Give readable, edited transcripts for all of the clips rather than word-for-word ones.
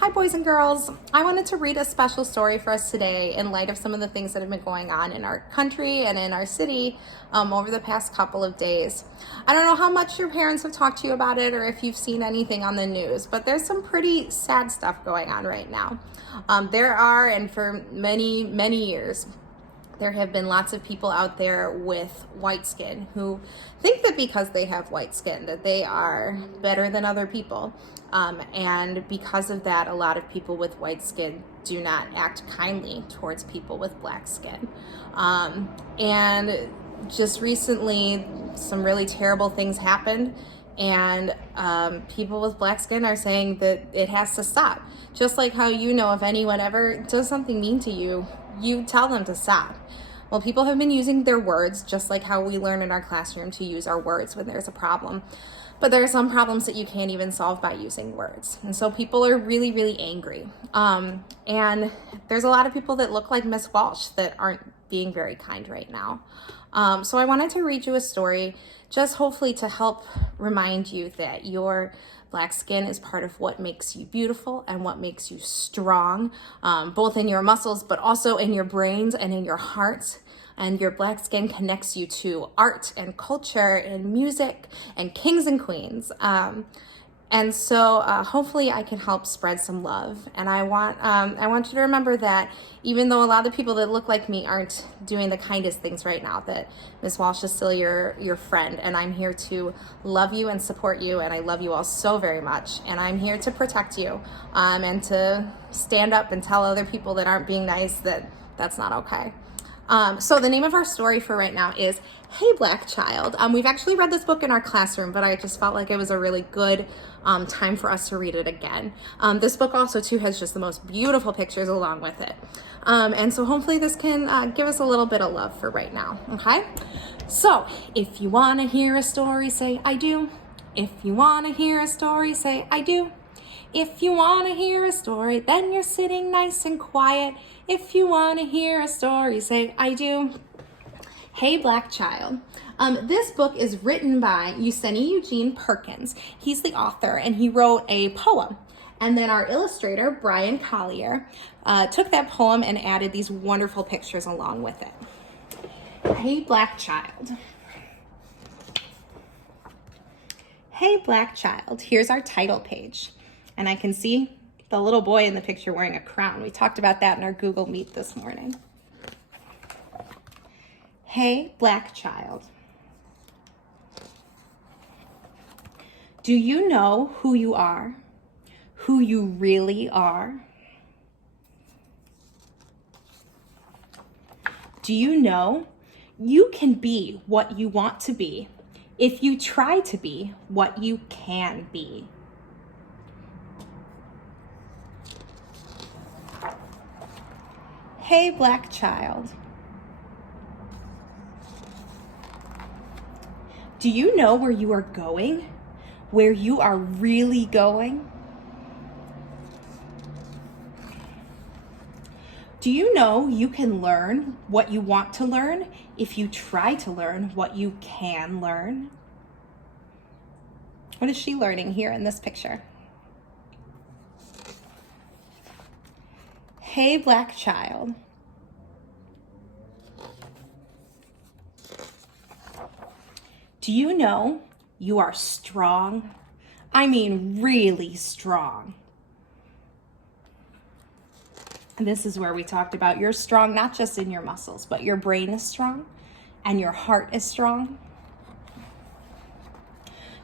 Hi boys and girls. I wanted to read a special story for us today in light of some of the things that have been going on in our country and in our city over the past couple of days. I don't know how much your parents have talked to you about it or if you've seen anything on the news, but there's some pretty sad stuff going on right now. There are, and for many years, there have been lots of people out there with white skin who think that because they have white skin that they are better than other people. And because of that, a lot of people with white skin do not act kindly towards people with black skin. And just recently, some really terrible things happened. And people with black skin are saying that it has to stop. Just like how if anyone ever does something mean to you, you tell them to stop. Well, people have been using their words, just like how we learn in our classroom to use our words when there's a problem. But there are some problems that you can't even solve by using words. And so people are really angry. And there's a lot of people that look like Miss Walsh that aren't being very kind right now. So I wanted to read you a story, just hopefully to help remind you that your black skin is part of what makes you beautiful and what makes you strong, both in your muscles, but also in your brains and in your hearts. And your black skin connects you to art and culture and music and kings and queens. And so hopefully I can help spread some love. And I want you to remember that even though a lot of people that look like me aren't doing the kindest things right now, that Miss Walsh is still your friend, and I'm here to love you and support you, and I love you all so very much. And I'm here to protect you and to stand up and tell other people that aren't being nice that that's not okay. So the name of our story for right now is Hey Black Child. We've actually read this book in our classroom, but I just felt like it was a really good time for us to read it again. This book also too has just the most beautiful pictures along with it. And so hopefully this can give us a little bit of love for right now, okay? So if you want to hear a story, say I do. If you want to hear a story, say I do. If you want to hear a story, then you're sitting nice and quiet. If you want to hear a story, say, I do. Hey Black Child. This book is written by Useni Eugene Perkins. He's the author, and he wrote a poem. And then our illustrator, Brian Collier, took that poem and added these wonderful pictures along with it. Hey Black Child. Hey Black Child. Here's our title page. And I can see the little boy in the picture wearing a crown. We talked about that in our Google Meet this morning. Hey, Black Child. Do you know who you are? Who you really are? Do you know you can be what you want to be if you try to be what you can be? Hey, Black Child. Do you know where you are going? Where you are really going? Do you know you can learn what you want to learn if you try to learn what you can learn? What is she learning here in this picture? Hey, Black Child. Do you know you are strong? I mean, really strong. And this is where we talked about you're strong, not just in your muscles, but your brain is strong and your heart is strong.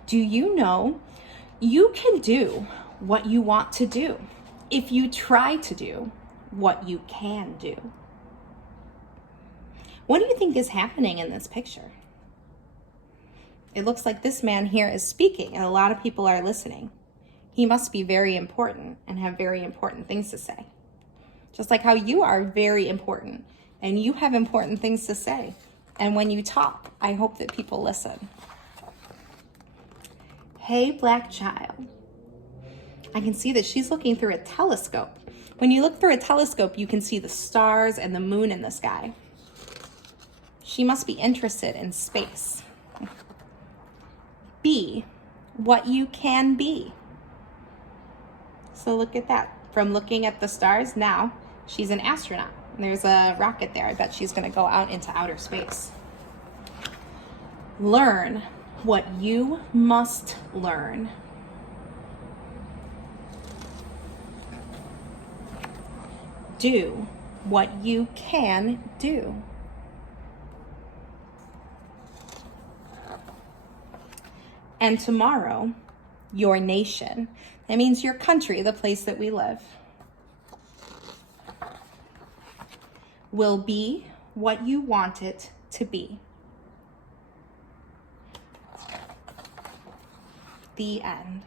Do you know you can do what you want to do if you try to do what you can do? What do you think is happening in this picture? It looks like this man here is speaking and a lot of people are listening. He must be very important and have very important things to say. Just like how you are very important and you have important things to say. And when you talk, I hope that people listen. Hey, Black Child. I can see that she's looking through a telescope. When you look through a telescope, you can see the stars and the moon in the sky. She must be interested in space. Be what you can be. So look at that. From looking at the stars, now she's an astronaut. There's a rocket there. I bet she's going to go out into outer space. Learn what you must learn. Do what you can do. And tomorrow, your nation. That means your country, the place that we live, will be what you want it to be. The end.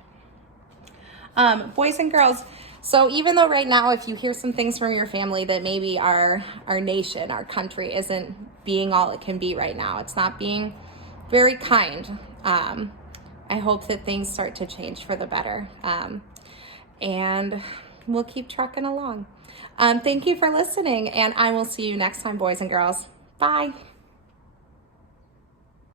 Boys and girls, so even though right now, if you hear some things from your family that maybe our nation, our country isn't being all it can be right now, it's not being very kind. I hope that things start to change for the better. And we'll keep trucking along. Thank you for listening, and I will see you next time, boys and girls. Bye.